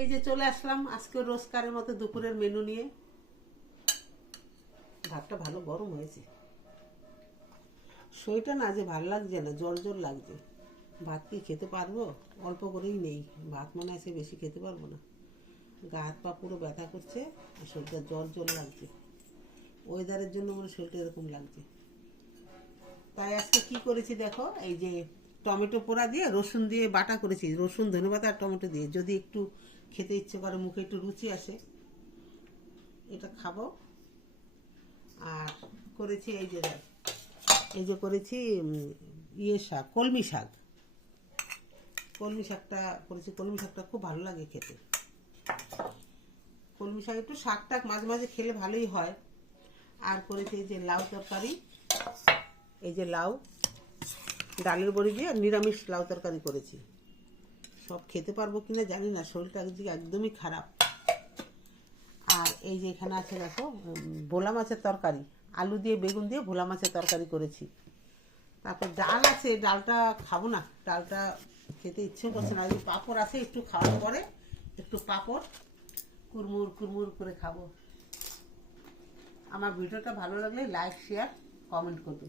এই যে চলে আসলাম আজকে রোজকারের মতো দুপুরের মেনু নিয়ে। ভাতটা ভালো গরম হয়েছে, শরীরটা না যে ভালো লাগছে না, জ্বর জ্বর লাগছে। ভাত কি খেতে পারবো? অল্প করেই নেই ভাত, মনে আছে বেশি খেতে পারবো না। গা হাত পা পুরো ব্যথা করছে আর শরীরটা জ্বর জ্বর লাগছে। ওয়েদারের জন্য মনে শরীরটা এরকম লাগছে। তাই আজকে কি করেছি দেখো, এই যে টমেটো পোড়া দিয়ে রসুন দিয়ে বাটা করেছি, রসুন ধনেপাতা আর টমেটো দিয়ে। যদি একটু খেতে ইচ্ছে করে, মুখে একটু রুচি আসে, এটা খাবো। আর করেছি এই যে করেছি শাক, কলমি শাক। কলমি শাকটা করেছি, কলমি শাকটা খুব ভালো লাগে খেতে। কলমি শাক একটু শাক টাক মাঝে মাঝে খেলে ভালোই হয়। আর করেছি এই যে লাউ তরকারি, এই যে লাউ ডালের বড়ি দিয়ে নিরামিষ লাউ তরকারি করেছি। সব খেতে পারবো কিনা জানি না, শরীরটা একদিকে একদমই খারাপ। আর এই যে এখানে আছে দেখো ভোলা মাছের তরকারি, আলু দিয়ে বেগুন দিয়ে ভোলা মাছের তরকারি করেছি। তারপর ডাল আছে, ডালটা খাবো না, ডালটা খেতে ইচ্ছে করছে না। ওই পাঁপড় আছে, একটু খাওয়ার পরে একটু পাঁপড় কুরমুর কুরমুর করে খাবো। আমার ভিডিওটা ভালো লাগলে লাইক শেয়ার কমেন্ট করবে।